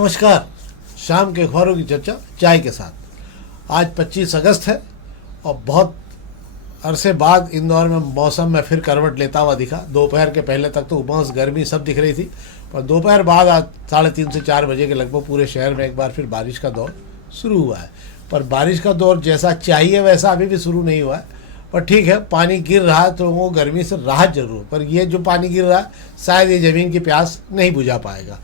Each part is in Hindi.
नमस्कार। शाम के अखबारों की चर्चा चाय के साथ। आज 25 अगस्त है और बहुत अरसे बाद इंदौर में मौसम में फिर करवट लेता हुआ दिखा। दोपहर के पहले तक तो उमस गर्मी सब दिख रही थी, पर दोपहर बाद आज 3:30 से 4 बजे के लगभग पूरे शहर में एक बार फिर बारिश का दौर शुरू हुआ है। पर बारिश का दौर जैसा चाहिए वैसा अभी भी शुरू नहीं हुआ है, पर ठीक है, पानी गिर रहा है तो लोगों को गर्मी से राहत जरूर। पर ये जो पानी गिर रहा है शायद ये ज़मीन की प्यास नहीं बुझा पाएगा।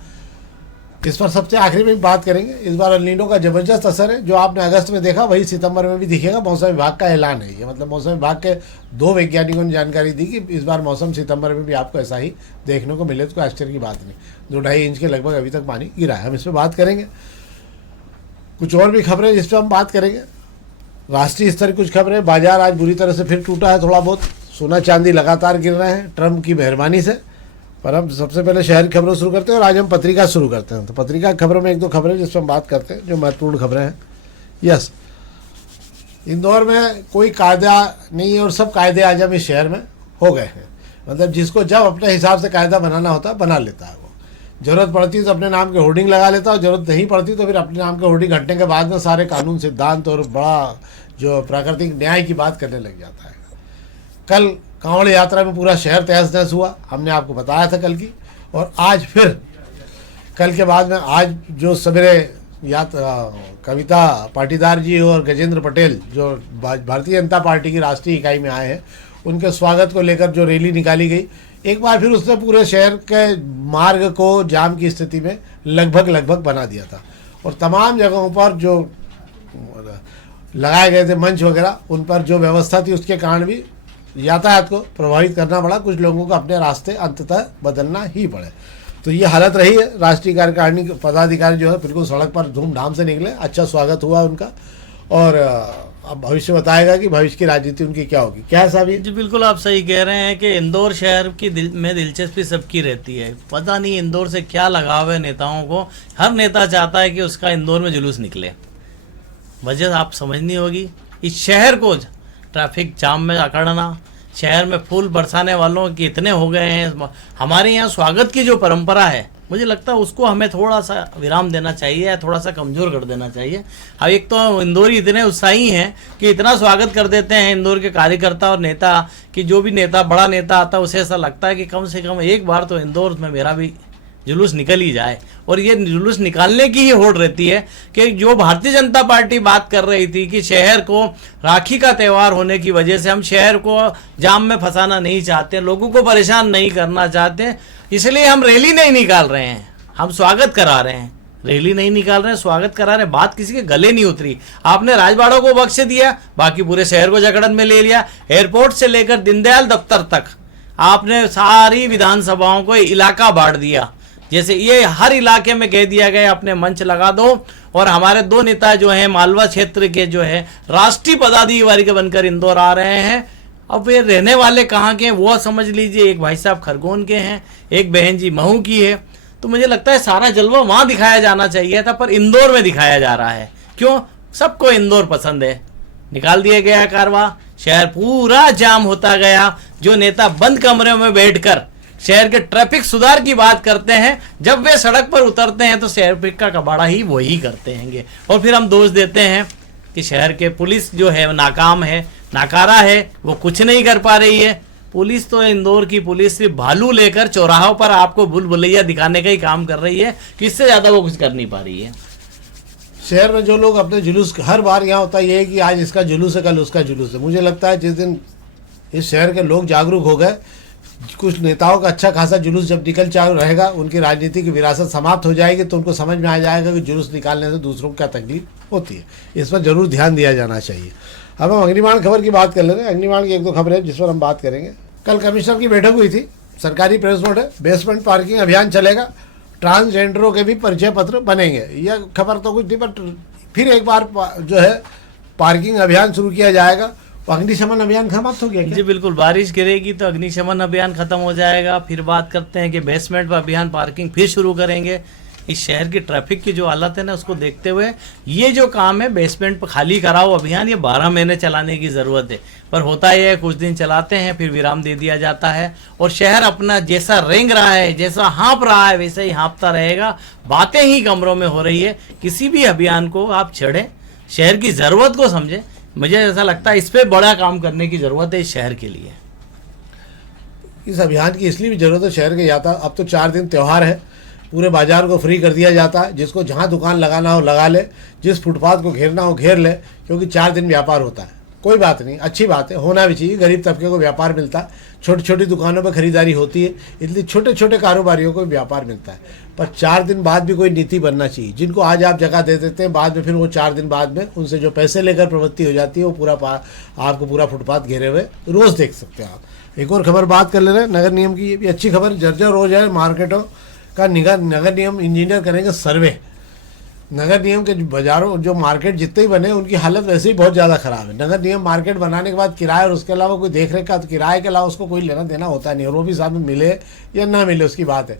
इस पर सबसे आखिरी में बात करेंगे। इस बार एल नीनो का ज़बरदस्त असर है। जो आपने अगस्त में देखा वही सितंबर में भी दिखेगा। मौसम विभाग का ऐलान है ये, मतलब मौसम विभाग के 2 वैज्ञानिकों ने जानकारी दी कि इस बार मौसम सितंबर में भी आपको ऐसा ही देखने को मिले, तो कोई आश्चर्य की बात नहीं। 2-2.5 इंच के लगभग अभी तक पानी गिरा है। हम इस पर बात करेंगे। कुछ और भी खबरें जिस पर हम बात करेंगे। राष्ट्रीय स्तर की कुछ खबरें। बाजार आज बुरी तरह से फिर टूटा है थोड़ा बहुत। सोना चांदी लगातार गिर रहे हैं ट्रम्प की मेहरबानी से। पर हम सबसे पहले शहर की खबरों शुरू करते हैं और आज हम पत्रिका शुरू करते हैं। तो पत्रिका की खबरों में 1-2 खबरें जिस पर हम बात करते हैं जो महत्वपूर्ण खबरें हैं। यस, इंदौर में कोई कायदा नहीं है और सब कायदे आज हम इस शहर में हो गए हैं। मतलब जिसको जब अपने हिसाब से कायदा बनाना होता है बना लेता है वो। ज़रूरत पड़ती तो अपने नाम के होर्डिंग लगा लेता और ज़रूरत नहीं पड़ती तो फिर अपने नाम के होर्डिंग हटने के बाद में सारे कानून सिद्धांत और बड़ा जो प्राकृतिक न्याय की बात करने लग जाता है। कल कांवड़ यात्रा में पूरा शहर तहस नहस हुआ, हमने आपको बताया था कल की। और आज फिर कल के बाद में आज जो सवेरे कविता पाटीदार जी और गजेंद्र पटेल जो भारतीय जनता पार्टी की राष्ट्रीय इकाई में आए हैं, उनके स्वागत को लेकर जो रैली निकाली गई, एक बार फिर उसने पूरे शहर के मार्ग को जाम की स्थिति में लगभग बना दिया था। और तमाम जगहों पर जो लगाए गए थे मंच वगैरह, उन पर जो व्यवस्था थी उसके कारण भी यातायात को प्रभावित करना पड़ा। कुछ लोगों को अपने रास्ते अंततः बदलना ही पड़े। तो ये हालत रही है। राष्ट्रीय कार्यकारिणी के पदाधिकारी जो है बिल्कुल सड़क पर धूमधाम से निकले। अच्छा स्वागत हुआ उनका। और अब भविष्य बताएगा कि भविष्य की राजनीति उनकी क्या होगी। क्या है साहब? जी बिल्कुल, आप सही कह रहे हैं कि इंदौर शहर की में दिलचस्पी सबकी रहती है। पता नहीं इंदौर से क्या लगाव है नेताओं को। हर नेता चाहता है कि उसका इंदौर में जुलूस निकले। वजह आप समझनी होगी। इस शहर को ट्रैफिक जाम में अकड़ना, शहर में फूल बरसाने वालों के इतने हो गए हैं। हमारे यहाँ स्वागत की जो परंपरा है, मुझे लगता है उसको हमें थोड़ा सा विराम देना चाहिए या थोड़ा सा कमज़ोर कर देना चाहिए। अब एक तो इंदौरी इतने उत्साही हैं कि इतना स्वागत कर देते हैं इंदौर के कार्यकर्ता और नेता कि जो भी नेता बड़ा नेता आता है उसे ऐसा लगता है कि कम से कम एक बार तो इंदौर में मेरा भी जुलूस निकल ही जाए। और ये जुलूस निकालने की ही होड़ रहती है कि जो भारतीय जनता पार्टी बात कर रही थी कि शहर को राखी का त्यौहार होने की वजह से हम शहर को जाम में फंसाना नहीं चाहते, लोगों को परेशान नहीं करना चाहते, इसलिए हम रैली नहीं निकाल रहे हैं, हम स्वागत करा रहे हैं। रैली नहीं निकाल रहे हैं, स्वागत करा रहे हैं। बात किसी के गले नहीं उतरी। आपने राजवाड़ों को बख्श दिया, बाकी पूरे शहर को जकड़न में ले लिया। एयरपोर्ट से लेकर दीनदयाल दफ्तर तक आपने सारी विधानसभाओं को इलाका बांट दिया। जैसे ये हर इलाके में कह दिया गया अपने मंच लगा दो। और हमारे 2 नेता जो हैं मालवा क्षेत्र के जो है राष्ट्रीय पदाधिकारी के बनकर इंदौर आ रहे हैं। अब ये रहने वाले कहाँ के वो समझ लीजिए। एक भाई साहब खरगोन के हैं, एक बहन जी महू की है। तो मुझे लगता है सारा जलवा वहाँ दिखाया जाना चाहिए था, पर इंदौर में दिखाया जा रहा है। क्यों? सबको इंदौर पसंद है। निकाल दिया गया कारवा, शहर पूरा जाम होता गया। जो नेता बंद कमरे में बैठकर शहर के ट्रैफिक सुधार की बात करते हैं, जब वे सड़क पर उतरते हैं तो ट्रैफिक का कबाड़ा ही वही करते हैं। और फिर हम दोष देते हैं कि शहर के पुलिस जो है नाकाम है, नाकारा है, वो कुछ नहीं कर पा रही है। पुलिस तो इंदौर की पुलिस सिर्फ भालू लेकर चौराहों पर आपको भूल भुलैया दिखाने का ही काम कर रही है, कि इससे ज़्यादा वो कुछ कर नहीं पा रही है। शहर में जो लोग अपने जुलूस, हर बार यहाँ होता है कि आज इसका जुलूस है कल उसका जुलूस है। मुझे लगता है जिस दिन इस शहर के लोग जागरूक हो गए, कुछ नेताओं का अच्छा खासा जुलूस जब निकल चालू रहेगा, उनकी राजनीति की विरासत समाप्त हो जाएगी, तो उनको समझ में आ जाएगा कि जुलूस निकालने से दूसरों को क्या तकलीफ होती है। इस पर जरूर ध्यान दिया जाना चाहिए। अब हम अग्निबाण खबर की बात कर ले रहे हैं। अग्निबाण की 1-2 खबरें जिस पर हम बात करेंगे। कल कमिश्नर की बैठक हुई थी, सरकारी प्रेस नोट है। बेसमेंट पार्किंग अभियान चलेगा, ट्रांसजेंडरों के भी परिचय पत्र बनेंगे। यह खबर तो कुछ थी, पर फिर एक बार जो है पार्किंग अभियान शुरू किया जाएगा। अग्निशमन अभियान समाप्त हो गया क्या? जी बिल्कुल, बारिश गिरेगी तो अग्निशमन अभियान खत्म हो जाएगा। फिर बात करते हैं कि बेसमेंट पर अभियान पार्किंग फिर शुरू करेंगे। इस शहर की ट्रैफिक की जो हालत है ना उसको देखते हुए ये जो काम है बेसमेंट पर खाली कराओ अभियान, ये 12 महीने चलाने की ज़रूरत है। पर होता ही है कुछ दिन चलाते हैं फिर विराम दे दिया जाता है और शहर अपना जैसा रेंग रहा है, जैसा हाँप रहा है वैसे ही हाँपता रहेगा। बातें ही कमरों में हो रही है। किसी भी अभियान को आप छेड़ें, शहर की ज़रूरत को समझें। मुझे ऐसा लगता है इस पर बड़ा काम करने की ज़रूरत है इस शहर के लिए। इस अभियान की इसलिए भी जरूरत है शहर के यात्रा। अब तो 4 दिन त्यौहार है, पूरे बाजार को फ्री कर दिया जाता है। जिसको जहाँ दुकान लगाना हो लगा ले, जिस फुटपाथ को घेरना हो घेर ले, क्योंकि 4 दिन व्यापार होता है। कोई बात नहीं, अच्छी बात है, होना भी चाहिए। गरीब तबके को व्यापार मिलता है, छोटी छोटी दुकानों पर खरीदारी होती है, इसलिए छोटे छोटे कारोबारियों को व्यापार मिलता है। पर 4 दिन बाद भी कोई नीति बनना चाहिए। जिनको आज आप जगह दे देते हैं, बाद में फिर वो 4 दिन बाद में उनसे जो पैसे लेकर प्रवृत्ति हो जाती है, वो पूरा आपको पूरा फुटपाथ घेरे हुए रोज़ देख सकते हैं आप। एक और खबर बात कर ले रहे हैं नगर निगम की, ये भी अच्छी खबर। जर्जर रोज है मार्केटों का नगर निगम इंजीनियर करेंगे सर्वे। नगर निगम के बाजारों जो मार्केट जितने ही बने उनकी हालत वैसे ही बहुत ज़्यादा ख़राब है। नगर निगम मार्केट बनाने के बाद किराया और उसके अलावा कोई देख रेख का, तो किराए के अलावा उसको कोई लेना देना होता नहीं, और वो भी साथ में मिले या ना मिले उसकी बात है।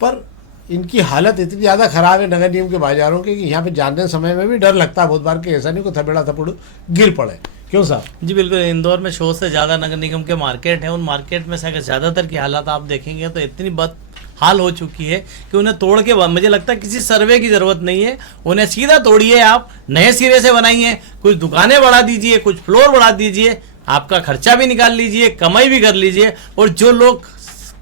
पर इनकी हालत इतनी ज़्यादा ख़राब है नगर निगम के बाज़ारों की कि यहाँ पे जाने समय में भी डर लगता है बहुत बार कि ऐसा नहीं को थपेड़ा थपड़ गिर पड़े। क्यों साहब? जी बिल्कुल, इंदौर में 100 से ज़्यादा नगर निगम के मार्केट हैं। उन मार्केट में से अगर ज़्यादातर की हालत आप देखेंगे तो इतनी बद हाल हो चुकी है कि उन्हें तोड़ के, मुझे लगता है किसी सर्वे की ज़रूरत नहीं है, उन्हें सीधा तोड़िए, आप नए सिरे से बनाइए, कुछ दुकानें बढ़ा दीजिए, कुछ फ्लोर बढ़ा दीजिए, आपका खर्चा भी निकाल लीजिए, कमाई भी कर लीजिए। और जो लोग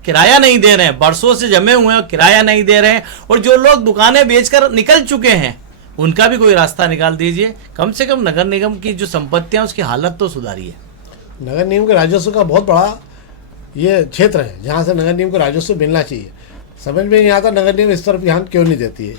किराया नहीं दे रहे हैं, बरसों से जमे हुए हैं, किराया नहीं दे रहे हैं, और जो लोग दुकानें बेचकर निकल चुके हैं, उनका भी कोई रास्ता निकाल दीजिए। कम से कम नगर निगम की जो संपत्तियां उसकी हालत तो सुधारिए। नगर निगम के राजस्व का बहुत बड़ा ये क्षेत्र है जहाँ से नगर निगम को राजस्व मिलना चाहिए। समझ में नहीं आता नगर निगम इस तरफ ध्यान क्यों नहीं देती है।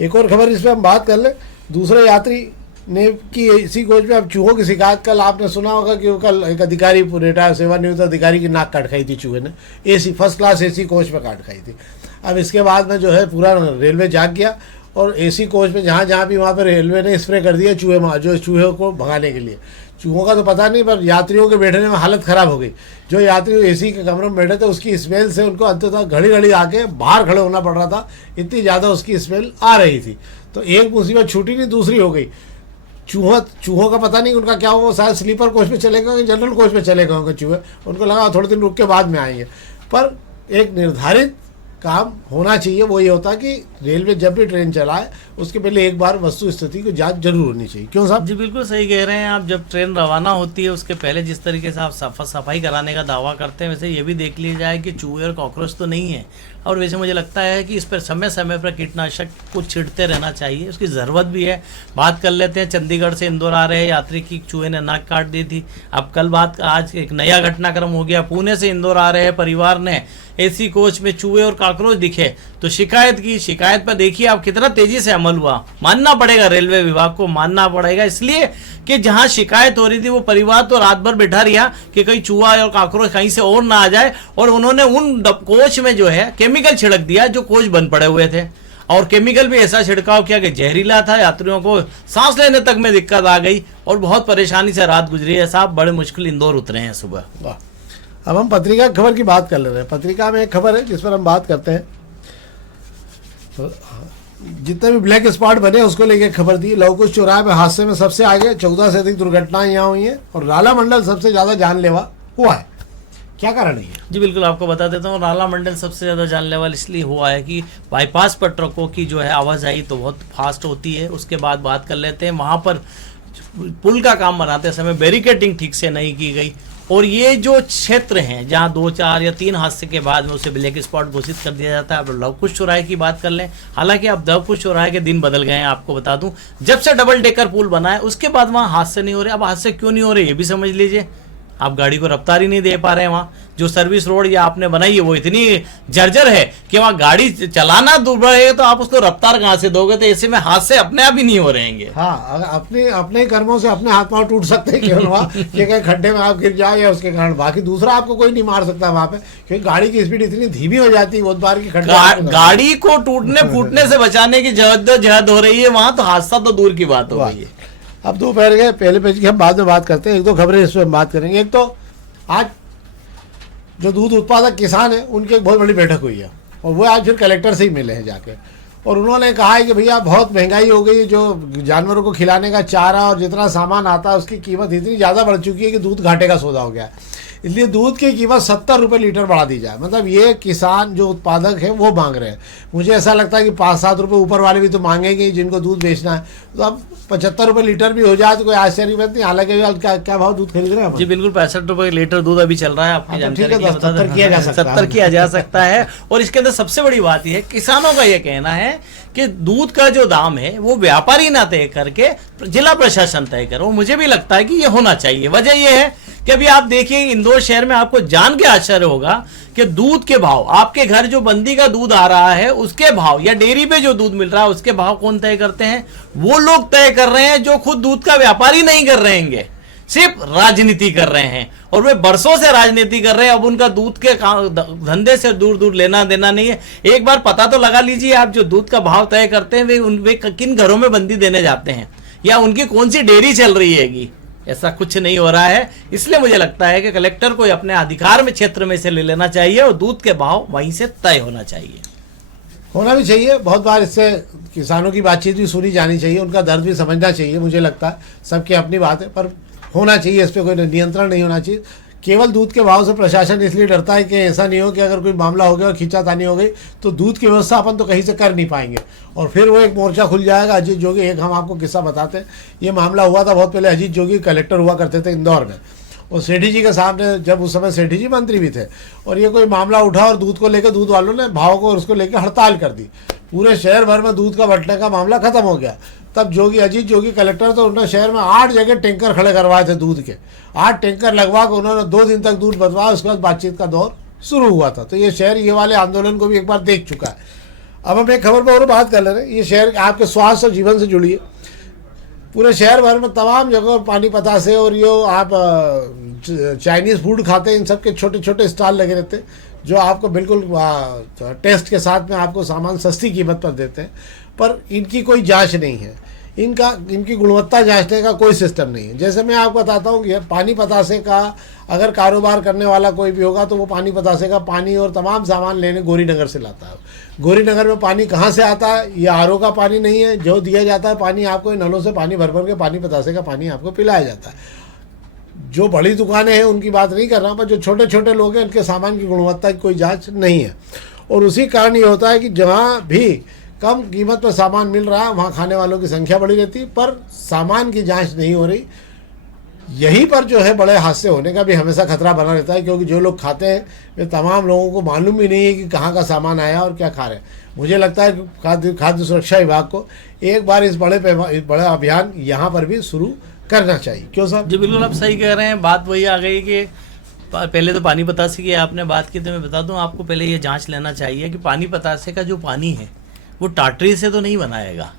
एक और खबर इस पर हम बात कर ले। दूसरे यात्री ने की एसी कोच में अब चूहों की शिकायत। कल आपने सुना होगा कि कल एक अधिकारी, रिटायर्ड सेवानिवृत्त अधिकारी की नाक काट खाई थी चूहे ने, AC first class AC coach में काट खाई थी। अब इसके बाद में जो है पूरा रेलवे जाग गया और एसी कोच में जहाँ जहाँ भी वहाँ पर रेलवे ने स्प्रे कर दिया चूहे को भगाने के लिए। चूहों का तो पता नहीं, पर यात्रियों के बैठने में हालत ख़राब हो गई। जो यात्री एसी के कमरे में बैठे थे उसकी स्मेल से उनको अंततः घड़ी घड़ी आके बाहर खड़े होना पड़ रहा था, इतनी ज़्यादा उसकी स्मेल आ रही थी। तो एक मुसीबत छूटी नहीं, दूसरी हो गई। चूहों का पता नहीं उनका क्या हुआ, शायद स्लीपर कोच में चले गए, जनरल कोच में चले गए होंगे चूहे। उनको लगा थोड़े दिन रुक के बाद में आएंगे। पर एक निर्धारित काम होना चाहिए, वो ये होता कि रेलवे जब भी ट्रेन चलाए उसके पहले एक बार वस्तु स्थिति की जांच जरूर होनी चाहिए। क्यों साहब? जी बिल्कुल सही कह रहे हैं आप। जब ट्रेन रवाना होती है उसके पहले जिस तरीके से आप सफाई कराने का दावा करते हैं, वैसे ये भी देख लिया जाए कि चूहे और कॉकरोच तो नहीं है। और वैसे मुझे लगता है कि इस पर समय समय पर कीटनाशक कुछ छिड़ते रहना चाहिए, उसकी ज़रूरत भी है। बात कर लेते हैं, चंडीगढ़ से इंदौर आ रहे यात्री की चूहे ने नाक काट दी थी। अब कल आज एक नया घटनाक्रम हो गया। पुणे से इंदौर आ रहे परिवार ने एसी कोच में चूहे और कॉकरोच दिखे तो शिकायत की। शिकायत पर देखिए आप कितना तेजी से अमल हुआ। मानना पड़ेगा, रेलवे विभाग को मानना पड़ेगा, इसलिए कि जहां शिकायत हो रही थी वो परिवार तो रात भर बैठा रहा कि कहीं चूहा और कॉकरोच कहीं से और ना आ जाए, और उन्होंने उन कोच में जो है केमिकल छिड़क दिया जो कोच बंद पड़े हुए थे। और केमिकल भी ऐसा छिड़काव किया कि जहरीला था, यात्रियों को सांस लेने तक में दिक्कत आ गई और बहुत परेशानी से रात गुजरी है साहब। बड़े मुश्किल इंदौर उतरे हैं सुबह। वाह। अब हम पत्रिका खबर की बात कर ले रहे हैं। पत्रिका में एक खबर है जिस पर हम बात करते हैं। तो जितने भी ब्लैक स्पॉट बने उसको लेके खबर दी। लवकुश चौराहे में हादसे में सबसे आगे 14 से अधिक दुर्घटनाएं यहाँ हुई हैं और राला मंडल सबसे ज़्यादा जानलेवा हुआ है। क्या कारण है? जी बिल्कुल आपको बता देता हूँ। राला मंडल सबसे ज़्यादा जानलेवा इसलिए हुआ है कि बाईपास पर ट्रकों की जो है आवाजाही तो बहुत फास्ट होती है। उसके बाद बात कर लेते हैं, वहाँ पर पुल का काम बनाते समय बैरिकेडिंग ठीक से नहीं की गई, और ये जो क्षेत्र हैं जहाँ 2, 4 या 3 हादसे के बाद में उसे ब्लैक स्पॉट घोषित कर दिया जाता है। अब लवकुश चौराहे की बात कर लें, हालांकि अब लवकुश चौराहे के दिन बदल गए हैं। आपको बता दूं, जब से डबल डेकर पुल बना है उसके बाद वहाँ हादसे नहीं हो रहे। अब हादसे क्यों नहीं हो रहे ये भी समझ लीजिए। आप गाड़ी को रफ्तार ही नहीं दे पा रहे हैं। वहाँ जो सर्विस रोड या आपने बनाई है वो इतनी जर्जर है कि वहाँ गाड़ी चलाना दुर्बल है, तो आप उसको रफ्तार कहाँ से दोगे? तो ऐसे में हादसे अपने आप ही नहीं हो रहेंगे। हाँ, अपने कर्मों से अपने हाथ पांव टूट सकते हैं केवल वहाँ कि कहीं खड्डे में आप गिर जाओ या उसके कारण। बाकी दूसरा आपको कोई नहीं मार सकता वहाँ पे, क्योंकि गाड़ी की स्पीड इतनी धीमी हो जाती है बहुत बार की गाड़ी को टूटने फूटने से बचाने की जहद हो रही है वहाँ, तो हादसा तो दूर की बात हो रही है। अब दोपहर के पहले पेज की हम बाद में बात करते हैं। एक दो खबरें इस पर हम बात करेंगे। एक तो आज जो दूध उत्पादक किसान हैं उनकी एक बहुत बड़ी बैठक हुई है और वो आज फिर कलेक्टर से ही मिले हैं जाके। और उन्होंने कहा है कि भैया बहुत महंगाई हो गई, जो जानवरों को खिलाने का चारा और जितना सामान आता है उसकी कीमत इतनी ज़्यादा बढ़ चुकी है कि दूध घाटे का सौदा हो गया है। इसलिए दूध की कीमत 70 रुपये लीटर बढ़ा दी जाए। मतलब ये किसान जो उत्पादक है वो मांग रहे हैं। मुझे ऐसा लगता है कि 5-7 रुपये ऊपर वाले भी तो मांगेंगे ही जिनको दूध बेचना है। तो अब 75 रुपये लीटर भी हो जाए तो कोई आश्चर्य की बात नहीं। हालांकि क्या भाव दूध खरीद रहे हैं जी बिल्कुल 65 रुपये लीटर दूध अभी चल रहा है, आपकी जानकारी के लिए बता दें। 70 किया जा सकता है। 70 किया जा सकता है। और इसके अंदर सबसे बड़ी बात यह है, किसानों का यह कहना है कि दूध का जो दाम है वो व्यापारी ना तय करके जिला प्रशासन तय करे। मुझे भी लगता है कि ये होना चाहिए। वजह यह है कि अभी आप देखिए इंदौर शहर में आपको जान के आश्चर्य होगा कि दूध के भाव, आपके घर जो बंदी का दूध आ रहा है उसके भाव या डेयरी पे जो दूध मिल रहा है उसके भाव कौन तय करते हैं? वो लोग तय कर रहे हैं जो खुद दूध का व्यापारी नहीं कर रहे हैं, सिर्फ राजनीति कर रहे हैं। और वे बरसों से राजनीति कर रहे हैं। अब उनका दूध के धंधे से दूर दूर लेना देना नहीं है। एक बार पता तो लगा लीजिए, आप जो दूध का भाव तय करते हैं वे किन घरों में बंदी देने जाते हैं या उनकी कौन सी डेयरी चल रही हैगी। ऐसा कुछ नहीं हो रहा है। इसलिए मुझे लगता है कि कलेक्टर को अपने अधिकार में क्षेत्र में से ले लेना चाहिए और दूध के भाव वहीं से तय होना चाहिए। होना भी चाहिए। बहुत बार इससे किसानों की बातचीत भी सुनी जानी चाहिए, उनका दर्द भी समझना चाहिए। मुझे लगता है सबकी अपनी बात है, पर होना चाहिए, इस पर कोई नियंत्रण नहीं होना चाहिए। केवल दूध के भाव से प्रशासन इसलिए डरता है कि ऐसा नहीं हो कि अगर कोई मामला हो गया और खींचातानी हो गई तो दूध की व्यवस्था अपन तो कहीं से कर नहीं पाएंगे और फिर वो एक मोर्चा खुल जाएगा। अजीत जोगी, एक हम आपको किस्सा बताते हैं, ये मामला हुआ था बहुत पहले। अजीत जोगी कलेक्टर हुआ करते थे इंदौर में, और सेठी जी के सामने, जब उस समय सेठी जी मंत्री भी थे, और ये कोई मामला उठा और दूध को लेकर दूध वालों ने भाव को उसको लेकर हड़ताल कर दी। पूरे शहर भर में दूध का बंटने का मामला खत्म हो गया। तब जोगी, अजीत जोगी कलेक्टर, तो उन्होंने शहर में 8 जगह टैंकर खड़े करवाए थे दूध के। 8 टैंकर लगवा कर उन्होंने 2 दिन तक दूध बंटवाया। उसके बाद बातचीत का दौर शुरू हुआ था। तो ये शहर ये वाले आंदोलन को भी एक बार देख चुका है। अब हम एक खबर पर और बात कर ले रहे हैं। ये शहर आपके स्वास्थ्य और जीवन से जुड़ी है। पूरे शहर भर में तमाम जगहों पानी पतासे और ये आप चाइनीज़ फूड खाते हैं, इन सब के छोटे छोटे स्टॉल लगे रहते हैं जो आपको बिल्कुल टेस्ट के साथ में आपको सामान सस्ती कीमत पर देते हैं, पर इनकी कोई जांच नहीं है। इनकी गुणवत्ता जांचने का कोई सिस्टम नहीं है। जैसे मैं आपको बताता हूँ कि पानी पतासे का अगर कारोबार करने वाला कोई भी होगा तो वो पानी पतासे का पानी और तमाम सामान लेने गौरी नगर से लाता है। गौरी नगर में पानी कहाँ से आता है? ये आरओ का पानी नहीं है जो दिया जाता है पानी आपको, नलों से पानी भर भर के पानी पतासे का पानी आपको पिलाया जाता है। जो बड़ी दुकानें हैं उनकी बात नहीं कर रहा, पर जो छोटे छोटे लोग हैं उनके सामान की गुणवत्ता की कोई जाँच नहीं है। और उसी कारण ये होता है कि जहाँ भी कम कीमत पर सामान मिल रहा है वहाँ खाने वालों की संख्या बढ़ी रहती है, पर सामान की जांच नहीं हो रही। यहीं पर जो है बड़े हादसे होने का भी हमेशा खतरा बना रहता है, क्योंकि जो लोग खाते हैं वे तमाम लोगों को मालूम भी नहीं है कि कहाँ का सामान आया और क्या खा रहे हैं। मुझे लगता है कि खाद्य सुरक्षा विभाग को एक बार इस बड़े अभियान यहाँ पर भी शुरू करना चाहिए। क्यों साहब? जी बिल्कुल आप सही कह रहे हैं। बात वही आ गई कि पहले तो पानी पतासे की आपने बात की, तो मैं बता दूं आपको, पहले ये जांच लेना चाहिए कि पानी पतासे का जो पानी है वो टाटरी से तो नहीं बनाएगा।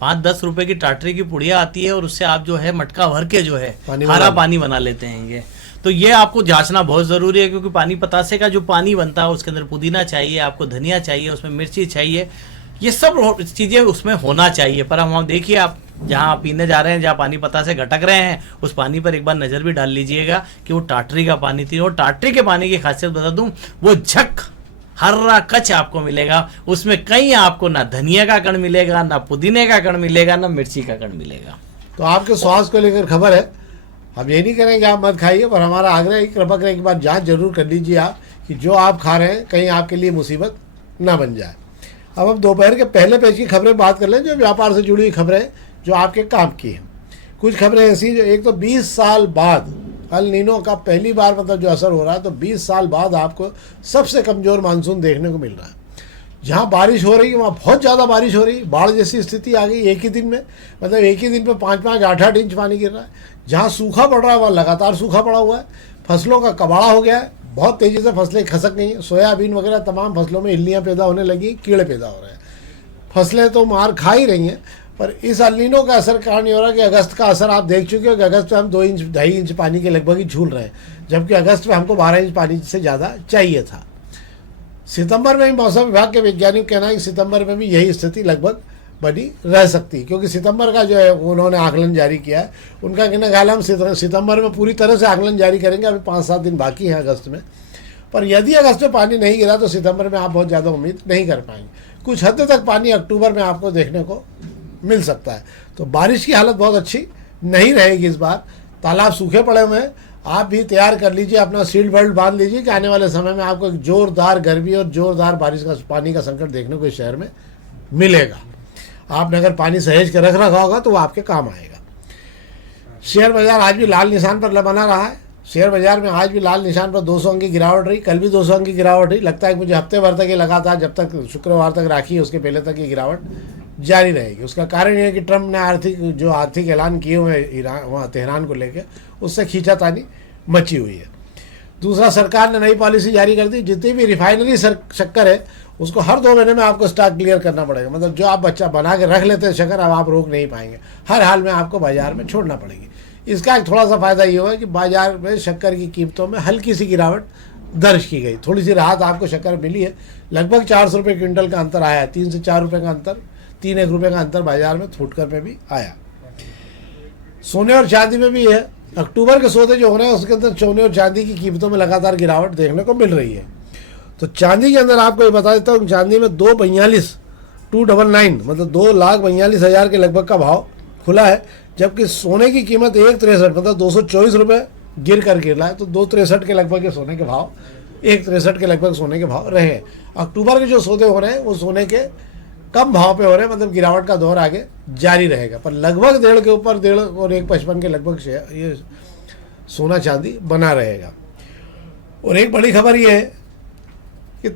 5-10 रुपए की टाटरी की पुड़िया आती है और उससे आप जो है मटका भर के जो है खारा पानी बना लेते हैं ये। तो ये आपको जांचना बहुत ज़रूरी है, क्योंकि पानी पतासे का जो पानी बनता है उसके अंदर पुदीना चाहिए, आपको धनिया चाहिए, उसमें मिर्ची चाहिए, ये सब चीज़ें उसमें होना चाहिए। पर हम देखिए, आप जहाँ पीने जा रहे हैं, जहाँ पानी पतासे घटक रहे हैं, उस पानी पर एक बार नज़र भी डाल लीजिएगा कि वो टाटरी का पानी थी। और टाटरी के पानी की खासियत बता दूँ, वो झक हर्रा कच आपको मिलेगा। उसमें कहीं आपको ना धनिया का कण मिलेगा, ना पुदीने का कण मिलेगा, ना मिर्ची का कण मिलेगा। तो आपके स्वास्थ्य को लेकर खबर है, हम ये नहीं करेंगे आप मत खाइए, पर हमारा आग्रह है, कृपा कर एक बार जांच जरूर कर लीजिए आप कि जो आप खा रहे हैं कहीं आपके लिए मुसीबत ना बन जाए। अब हम दोपहर के पहले पेज की खबरें बात कर लें, जो व्यापार से जुड़ी हुई खबरें जो आपके काम की हैं। कुछ खबरें ऐसी जो, एक तो 20 साल बाद अल नीनो का पहली बार मतलब जो असर हो रहा है, तो 20 साल बाद आपको सबसे कमज़ोर मानसून देखने को मिल रहा है। जहाँ बारिश हो रही है वहाँ बहुत ज़्यादा बारिश हो रही है, बाढ़ जैसी स्थिति आ गई एक ही दिन में। मतलब एक ही दिन पे 5-5, 8-8 इंच पानी गिर रहा है। जहाँ सूखा पड़ रहा है वहाँ लगातार सूखा पड़ा हुआ है। फसलों का कबाड़ा हो गया है, बहुत तेज़ी से फसलें खसक गई हैं। सोयाबीन वगैरह तमाम फसलों में इल्लियाँ पैदा होने लगी, कीड़े पैदा हो रहे हैं। फसलें तो मार खा ही रही हैं, पर इस अल नीनो का असर कारण ये हो रहा है कि अगस्त का असर आप देख चुके हो कि अगस्त में हम 2 इंच 2.5 इंच पानी के लगभग ही झूल रहे हैं, जबकि अगस्त में हमको 12 इंच पानी से ज़्यादा चाहिए था। सितंबर में भी मौसम विभाग के वैज्ञानिक कहना है कि सितंबर में भी यही स्थिति लगभग बनी रह सकती है, क्योंकि सितंबर का जो है उन्होंने आकलन जारी किया है। उनका कहना ख्याल हम सितंबर में पूरी तरह से आकलन जारी करेंगे। अभी 5-7 दिन बाकी हैं अगस्त में, पर यदि अगस्त में पानी नहीं गिरा तो सितंबर में आप बहुत ज़्यादा उम्मीद नहीं कर पाएंगे। कुछ हद तक पानी अक्टूबर में आपको देखने को मिल सकता है। तो बारिश की हालत बहुत अच्छी नहीं रहेगी इस बार। तालाब सूखे पड़े हुए हैं, आप भी तैयार कर लीजिए, अपना सील्ड बेल्ट बांध लीजिए कि आने वाले समय में आपको एक जोरदार गर्मी और जोरदार बारिश का पानी का संकट देखने को इस शहर में मिलेगा। आपने अगर पानी सहेज के रख रखा होगा तो वो आपके काम आएगा। शेयर बाजार आज भी लाल निशान पर बना रहा है। शेयर बाजार में आज भी लाल निशान पर 200 अंक की गिरावट रही, कल भी 200 अंक की गिरावट रही। लगता है कि मुझे हफ्ते भर तक ये लगातार, जब तक शुक्रवार तक राखी है उसके पहले तक ये गिरावट जारी रहेगी। उसका कारण ये है कि ट्रंप ने आर्थिक ऐलान किए हुए ईरान वहाँ तेहरान को लेकर, उससे खींचातानी मची हुई है। दूसरा, सरकार ने नई पॉलिसी जारी कर दी, जितनी भी रिफाइनरी शक्कर है उसको हर 2 महीने में आपको स्टॉक क्लियर करना पड़ेगा। मतलब जो आप बच्चा बना के रख लेते हैं शक्कर, अब आप रोक नहीं पाएंगे, हर हाल में आपको बाजार में छोड़ना पड़ेगी। इसका एक थोड़ा सा फायदा ये हुआ कि बाजार में शक्कर की कीमतों में हल्की सी गिरावट दर्ज की गई, थोड़ी सी राहत आपको शक्कर मिली है। लगभग 400 रुपये क्विंटल का अंतर आया है, 3 से 4 रुपये का अंतर, 3-1 रुपये का अंतर बाजार में फुटकर में भी आया। सोने और चांदी में भी है। अक्टूबर के सौदे जो हो रहे हैं उसके अंदर सोने और चांदी की कीमतों में लगातार गिरावट देखने को मिल रही है। तो चांदी के अंदर आपको ये बता देता हूँ, चांदी में 299 मतलब 2,42,000 के लगभग का भाव खुला है, जबकि सोने की कीमत 163 मतलब 224 रुपये गिर रहा है। तो 263 के लगभग के सोने के भाव, 163 के लगभग सोने के भाव रहे हैं। अक्टूबर के जो सौदे हो रहे हैं वो सोने के कम भाव पे हो रहे हैं, मतलब गिरावट का दौर आगे जारी रहेगा। पर लगभग 1.5 के ऊपर 1.5 और 1.55 के लगभग ये सोना चांदी बना रहेगा। और एक बड़ी खबर ये है कि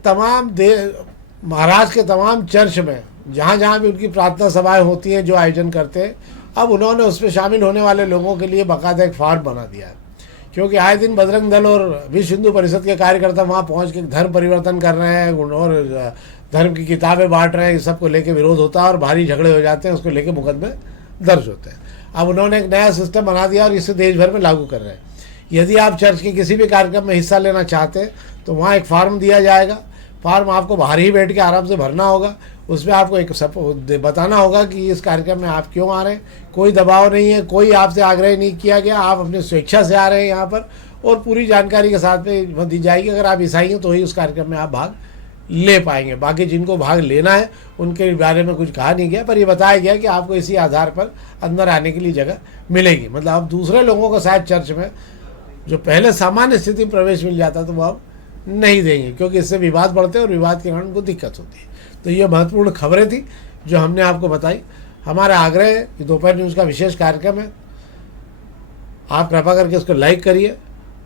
महाराष्ट्र के तमाम चर्च में जहाँ जहाँ भी उनकी प्रार्थना सभाएं होती हैं, जो आयोजन करते हैं, अब उन्होंने उसमें शामिल होने वाले लोगों के लिए बाकायदा एक फॉर्म बना दिया है। क्योंकि आए दिन बजरंग दल और विश्व हिंदू परिषद के कार्यकर्ता वहाँ पहुँच के धर्म परिवर्तन कर रहे हैं और धर्म की किताबें बांट रहे हैं। इस सब को लेकर विरोध होता है और भारी झगड़े हो जाते हैं, उसको लेकर मुकदमे दर्ज होते हैं। अब उन्होंने एक नया सिस्टम बना दिया और इसे देश भर में लागू कर रहे हैं। यदि आप चर्च के किसी भी कार्यक्रम में हिस्सा लेना चाहते हैं तो वहाँ एक फार्म दिया जाएगा। फार्म आपको बाहर ही बैठ के आराम से भरना होगा। उसमें आपको एक बताना होगा कि इस कार्यक्रम में आप क्यों आ रहे हैं। कोई दबाव नहीं है, कोई आपसे आग्रह नहीं किया गया, आप अपनी स्वेच्छा से आ रहे हैं यहाँ पर, और पूरी जानकारी के साथ में दी जाएगी। अगर आप ईसाई हैं तो ही उस कार्यक्रम में आप भाग ले पाएंगे। बाकी जिनको भाग लेना है उनके बारे में कुछ कहा नहीं गया, पर ये बताया गया कि आपको इसी आधार पर अंदर आने के लिए जगह मिलेगी। मतलब अब दूसरे लोगों को शायद चर्च में जो पहले सामान्य स्थिति में प्रवेश मिल जाता तो वो अब नहीं देंगे, क्योंकि इससे विवाद बढ़ते हैं और विवाद के कारण उनको दिक्कत होती है। तो ये महत्वपूर्ण खबरें थी जो हमने आपको बताई। हमारा आग्रह है कि दोपहर न्यूज़ का विशेष कार्यक्रम है, आप कृपा करके उसको लाइक करिए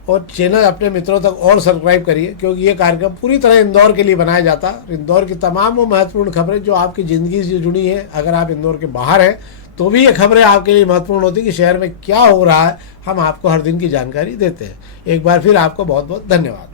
और चैनल अपने मित्रों तक और सब्सक्राइब करिए, क्योंकि ये कार्यक्रम पूरी तरह इंदौर के लिए बनाया जाता है। इंदौर की तमाम वो महत्वपूर्ण खबरें जो आपकी ज़िंदगी से जुड़ी हैं, अगर आप इंदौर के बाहर हैं तो भी ये खबरें आपके लिए महत्वपूर्ण होती कि शहर में क्या हो रहा है, हम आपको हर दिन की जानकारी देते हैं। एक बार फिर आपको बहुत बहुत धन्यवाद।